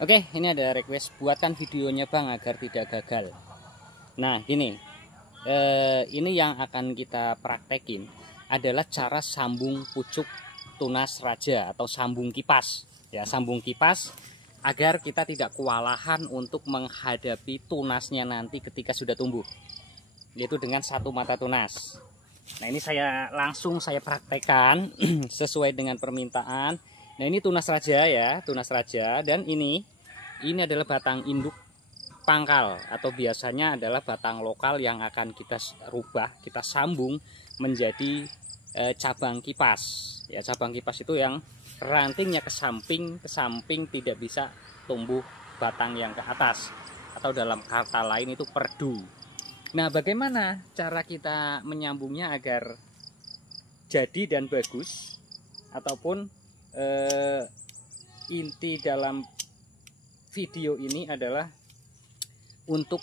Oke, ini ada request buatkan videonya Bang agar tidak gagal. Nah, gini, ini yang akan kita praktekin adalah cara sambung pucuk tunas raja atau sambung kipas. Ya, sambung kipas agar kita tidak kewalahan untuk menghadapi tunasnya nanti ketika sudah tumbuh, yaitu dengan satu mata tunas. Nah, ini langsung saya praktekkan sesuai dengan permintaan. Nah, ini tunas raja ya, tunas raja, dan ini adalah batang induk pangkal atau biasanya adalah batang lokal yang akan kita rubah, kita sambung menjadi cabang kipas. Ya, cabang kipas itu yang rantingnya ke samping tidak bisa tumbuh batang yang ke atas, atau dalam kata lain itu perdu. Nah, bagaimana cara kita menyambungnya agar jadi dan bagus, ataupun inti dalam video ini adalah untuk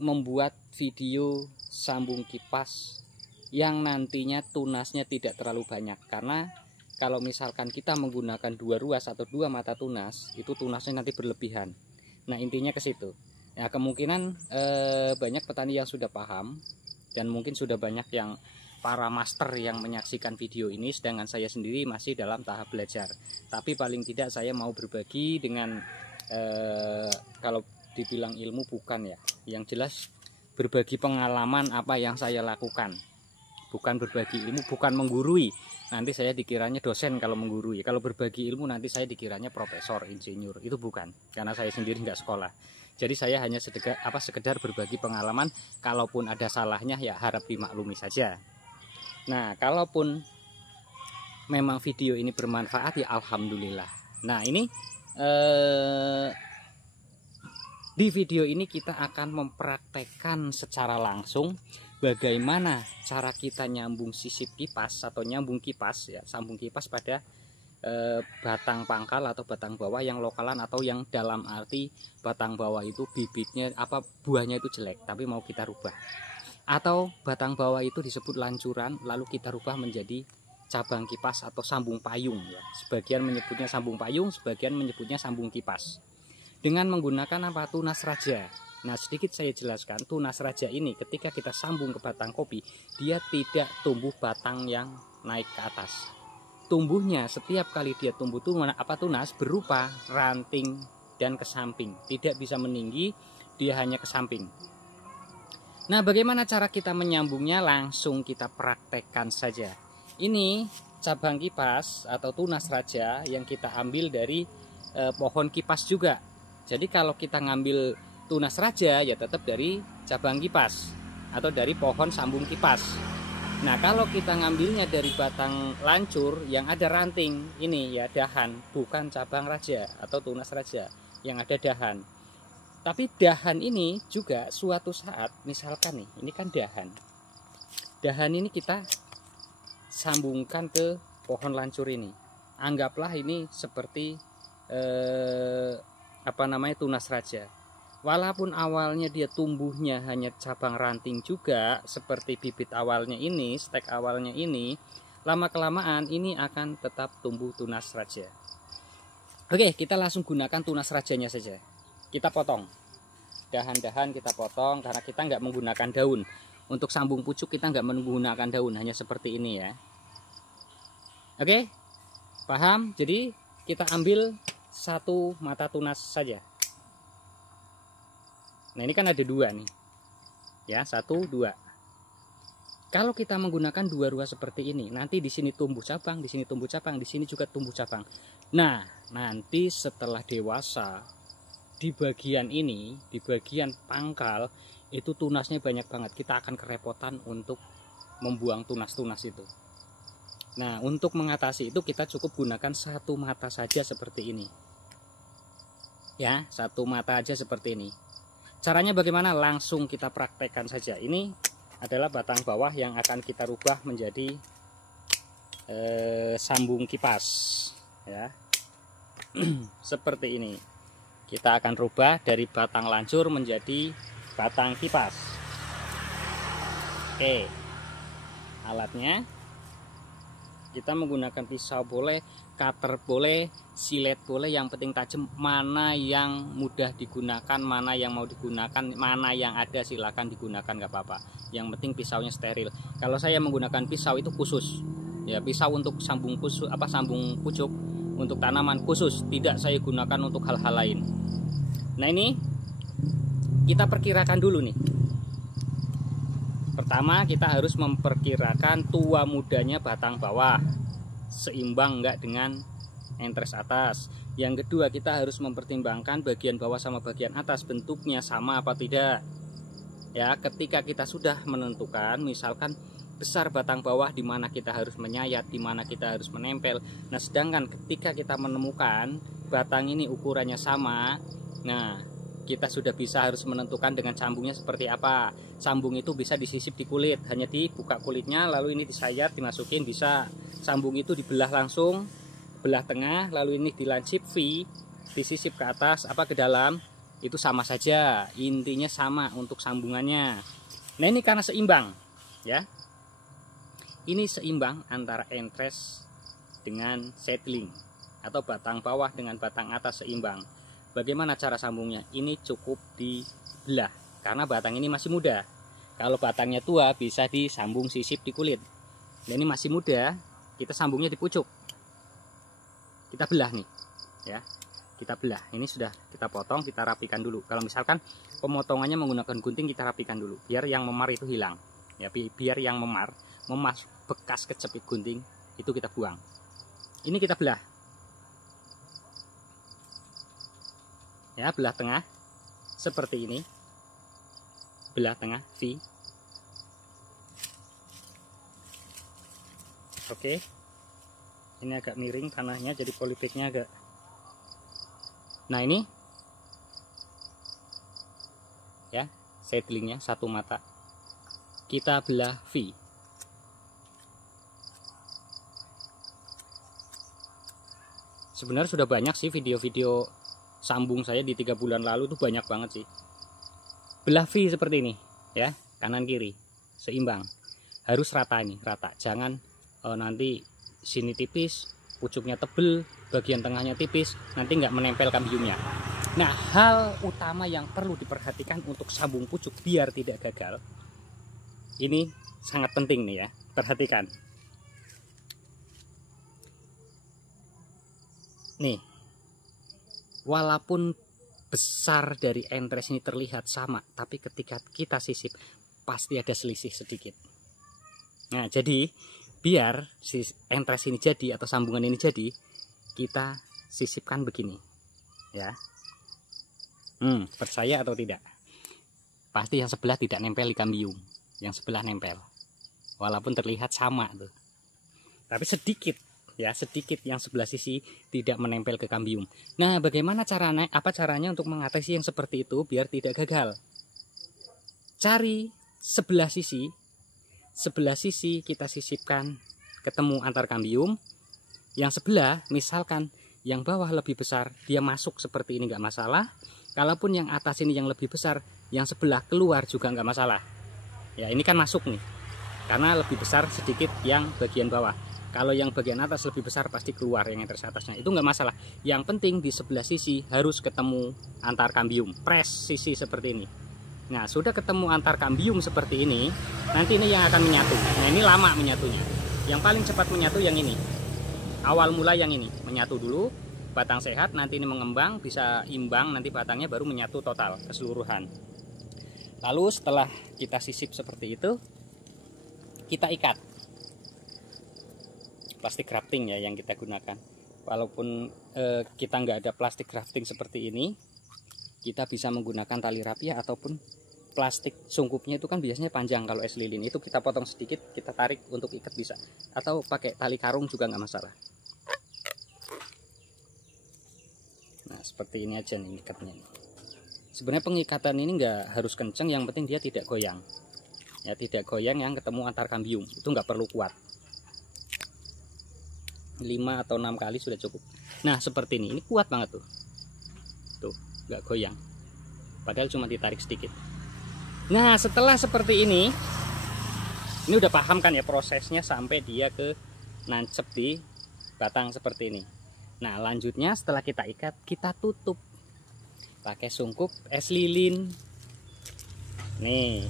membuat video sambung kipas yang nantinya tunasnya tidak terlalu banyak, karena kalau misalkan kita menggunakan dua ruas atau dua mata tunas, itu tunasnya nanti berlebihan. Nah, intinya ke situ. Nah, kemungkinan banyak petani yang sudah paham, dan mungkin sudah banyak yang para master yang menyaksikan video ini, sedangkan saya sendiri masih dalam tahap belajar. Tapi paling tidak saya mau berbagi dengan kalau dibilang ilmu bukan ya, yang jelas berbagi pengalaman apa yang saya lakukan. Bukan berbagi ilmu, bukan menggurui. Nanti saya dikiranya dosen kalau menggurui. Kalau berbagi ilmu nanti saya dikiranya profesor, insinyur. Itu bukan, karena saya sendiri nggak sekolah. Jadi saya hanya sekedar berbagi pengalaman. Kalaupun ada salahnya ya harap dimaklumi saja. Nah, kalaupun memang video ini bermanfaat ya alhamdulillah. Nah, ini di video ini kita akan mempraktekkan secara langsung bagaimana cara kita nyambung sisip kipas atau nyambung kipas ya, sambung kipas pada batang pangkal atau batang bawah yang lokalan, atau yang dalam arti batang bawah itu bibitnya buahnya itu jelek tapi mau kita rubah, atau batang bawah itu disebut lancuran lalu kita rubah menjadi cabang kipas atau sambung payung ya. Sebagian menyebutnya sambung payung, sebagian menyebutnya sambung kipas. Dengan menggunakan tunas raja. Nah, sedikit saya jelaskan, tunas raja ini ketika kita sambung ke batang kopi, dia tidak tumbuh batang yang naik ke atas. Tumbuhnya setiap kali dia tumbuh tunas berupa ranting dan ke samping, tidak bisa meninggi, dia hanya ke samping. Nah, bagaimana cara kita menyambungnya? Langsung kita praktekkan saja. Ini cabang kipas atau tunas raja yang kita ambil dari pohon kipas juga. Jadi kalau kita ngambil tunas raja ya tetap dari cabang kipas atau dari pohon sambung kipas. Nah, kalau kita ngambilnya dari batang lancur yang ada ranting, ini ya dahan, bukan cabang raja atau tunas raja yang ada dahan. Tapi dahan ini juga suatu saat, misalkan nih, ini kan dahan. Dahan ini kita sambungkan ke pohon lancur ini. Anggaplah ini seperti tunas raja. Walaupun awalnya dia tumbuhnya hanya cabang ranting juga, seperti bibit awalnya ini, stek awalnya ini, lama kelamaan ini akan tetap tumbuh tunas raja. Oke, kita langsung gunakan tunas rajanya saja. Kita potong dahan-dahan, kita potong karena kita nggak menggunakan daun. Untuk sambung pucuk kita nggak menggunakan daun, hanya seperti ini ya. Oke, paham? Jadi kita ambil satu mata tunas saja. Nah, ini kan ada dua nih ya, 1, 2. Kalau kita menggunakan dua ruas seperti ini, nanti di sini tumbuh cabang, di sini tumbuh cabang, di sini juga tumbuh cabang. Nah, nanti setelah dewasa di bagian ini, di bagian pangkal itu tunasnya banyak banget. Kita akan kerepotan untuk membuang tunas-tunas itu. Nah, untuk mengatasi itu kita cukup gunakan satu mata saja seperti ini. Ya, satu mata aja seperti ini. Caranya bagaimana? Langsung kita praktekkan saja. Ini adalah batang bawah yang akan kita rubah menjadi sambung kipas ya. Seperti ini. Kita akan rubah dari batang lancur menjadi batang kipas. Oke. Alatnya Kita menggunakan pisau boleh, cutter boleh, silet boleh, yang penting tajam. Mana yang mudah digunakan, mana yang mau digunakan, mana yang ada silakan digunakan, nggak apa-apa. Yang penting pisaunya steril. Kalau saya menggunakan pisau itu khusus, ya pisau untuk sambung khusus, sambung pucuk untuk tanaman khusus, tidak saya gunakan untuk hal-hal lain. Nah ini kita perkirakan dulu nih. Pertama kita harus memperkirakan tua mudanya batang bawah, seimbang enggak dengan entres atas. Yang kedua kita harus mempertimbangkan bagian bawah sama bagian atas bentuknya sama apa tidak. Ya, ketika kita sudah menentukan, misalkan besar batang bawah di mana kita harus menyayat, di mana kita harus menempel. Nah, sedangkan ketika kita menemukan batang ini ukurannya sama, nah kita sudah bisa harus menentukan dengan sambungnya seperti apa. Sambung itu bisa disisip di kulit, hanya dibuka kulitnya, lalu ini disayat, dimasukin, bisa. Sambung itu dibelah langsung, belah tengah, lalu ini dilancip V, disisip ke atas apa ke dalam, itu sama saja, intinya sama untuk sambungannya. Nah ini karena seimbang, ya. Ini seimbang antara entres dengan seedling atau batang bawah dengan batang atas seimbang. Bagaimana cara sambungnya? Ini cukup dibelah karena batang ini masih muda. Kalau batangnya tua bisa disambung sisip di kulit. Dan ini masih muda, kita sambungnya di pucuk. Kita belah nih, ya. Kita belah. Ini sudah kita potong, kita rapikan dulu. Kalau misalkan pemotongannya menggunakan gunting, kita rapikan dulu biar yang memar itu hilang. Ya, biar yang memar, bekas kecepit gunting itu kita buang. Ini kita belah. Ya, belah tengah seperti ini, belah tengah V. Oke, ini agak miring tanahnya, jadi polybagnya agak. Nah ini ya seedlingnya satu mata, kita belah V. Sebenarnya sudah banyak sih video-video sambung saya di 3 bulan lalu tuh, banyak banget sih. Belah V seperti ini ya, kanan kiri seimbang, harus rata, ini rata, jangan nanti sini tipis, pucuknya tebel, bagian tengahnya tipis, nanti nggak menempel kambiumnya. Nah, hal utama yang perlu diperhatikan untuk sambung pucuk biar tidak gagal, ini sangat penting nih ya, perhatikan. Nih, walaupun besar dari entres ini terlihat sama, tapi ketika kita sisip pasti ada selisih sedikit. Nah, jadi biar si entres ini jadi atau sambungan ini jadi, kita sisipkan begini ya. Percaya atau tidak, pasti yang sebelah tidak nempel di kambium, yang sebelah nempel walaupun terlihat sama tuh, tapi sedikit ya, sedikit yang sebelah sisi tidak menempel ke kambium. Nah, bagaimana caranya, apa caranya untuk mengatasi yang seperti itu biar tidak gagal? Cari sebelah sisi kita sisipkan ketemu antar kambium. Yang sebelah, misalkan yang bawah lebih besar, dia masuk seperti ini nggak masalah. Kalaupun yang atas ini yang lebih besar, yang sebelah keluar juga nggak masalah. Ya ini kan masuk nih, karena lebih besar sedikit yang bagian bawah. Kalau yang bagian atas lebih besar pasti keluar yang entres atasnya, itu nggak masalah. Yang penting di sebelah sisi harus ketemu antar kambium, press sisi seperti ini. Nah, sudah ketemu antar kambium seperti ini, nanti ini yang akan menyatu. Nah, ini lama menyatunya. Yang paling cepat menyatu yang ini. Awal mula yang ini, menyatu dulu, batang sehat, nanti ini mengembang, bisa imbang, nanti batangnya baru menyatu total, keseluruhan. Lalu setelah kita sisip seperti itu, kita ikat. Plastik grafting ya yang kita gunakan. Walaupun kita nggak ada plastik grafting seperti ini, kita bisa menggunakan tali rapiah ataupun plastik sungkupnya itu kan biasanya panjang. Kalau es lilin itu kita potong sedikit, kita tarik untuk ikat bisa, atau pakai tali karung juga nggak masalah. Nah seperti ini aja nih ikatnya. Sebenarnya pengikatan ini nggak harus kenceng, yang penting dia tidak goyang ya, tidak goyang yang ketemu antar kambium, itu nggak perlu kuat. 5 atau 6 kali sudah cukup. Nah seperti ini kuat banget tuh nggak goyang, padahal cuma ditarik sedikit. Nah setelah seperti ini udah paham kan ya prosesnya sampai dia ke nancep di batang seperti ini. Nah, lanjutnya setelah kita ikat, kita tutup pakai sungkup es lilin. Nih,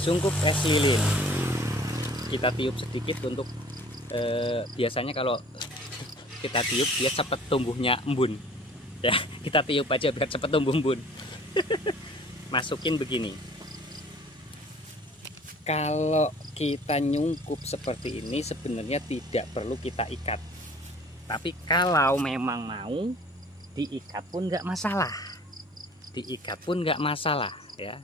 sungkup es lilin. Kita tiup sedikit untuk biasanya kalau kita tiup dia cepat tumbuhnya embun. Ya, kita tiup aja biar cepat tumbuh embun. Masukin begini. Kalau kita nyungkup seperti ini sebenarnya tidak perlu kita ikat. Tapi kalau memang mau diikat pun nggak masalah. Diikat pun nggak masalah ya.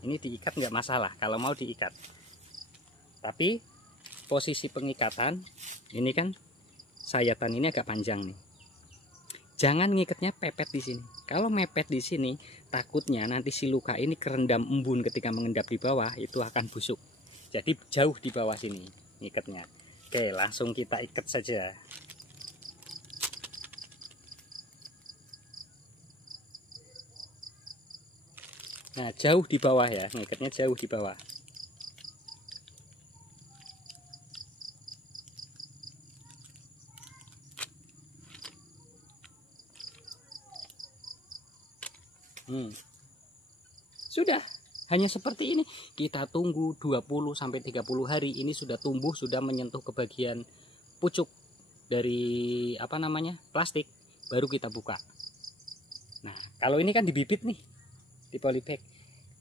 Ini diikat nggak masalah kalau mau diikat. Tapi posisi pengikatan ini kan sayatan ini agak panjang nih. Jangan ngikatnya pepet di sini. Kalau mepet di sini, takutnya nanti si luka ini kerendam embun ketika mengendap di bawah, itu akan busuk. Jadi jauh di bawah sini ngikatnya. Oke, langsung kita ikat saja. Nah, jauh di bawah ya, ngikatnya jauh di bawah. Sudah, hanya seperti ini. Kita tunggu 20-30 hari, ini sudah tumbuh, sudah menyentuh ke bagian pucuk dari plastik, baru kita buka. Nah, kalau ini kan di bibit nih, di polybag.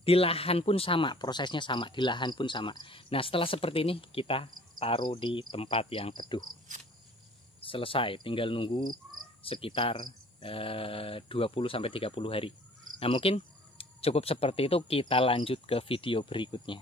Di lahan pun sama, prosesnya sama, di lahan pun sama. Nah, setelah seperti ini kita taruh di tempat yang teduh. Selesai, tinggal nunggu sekitar 20-30 hari. Nah, mungkin cukup seperti itu, kita lanjut ke video berikutnya.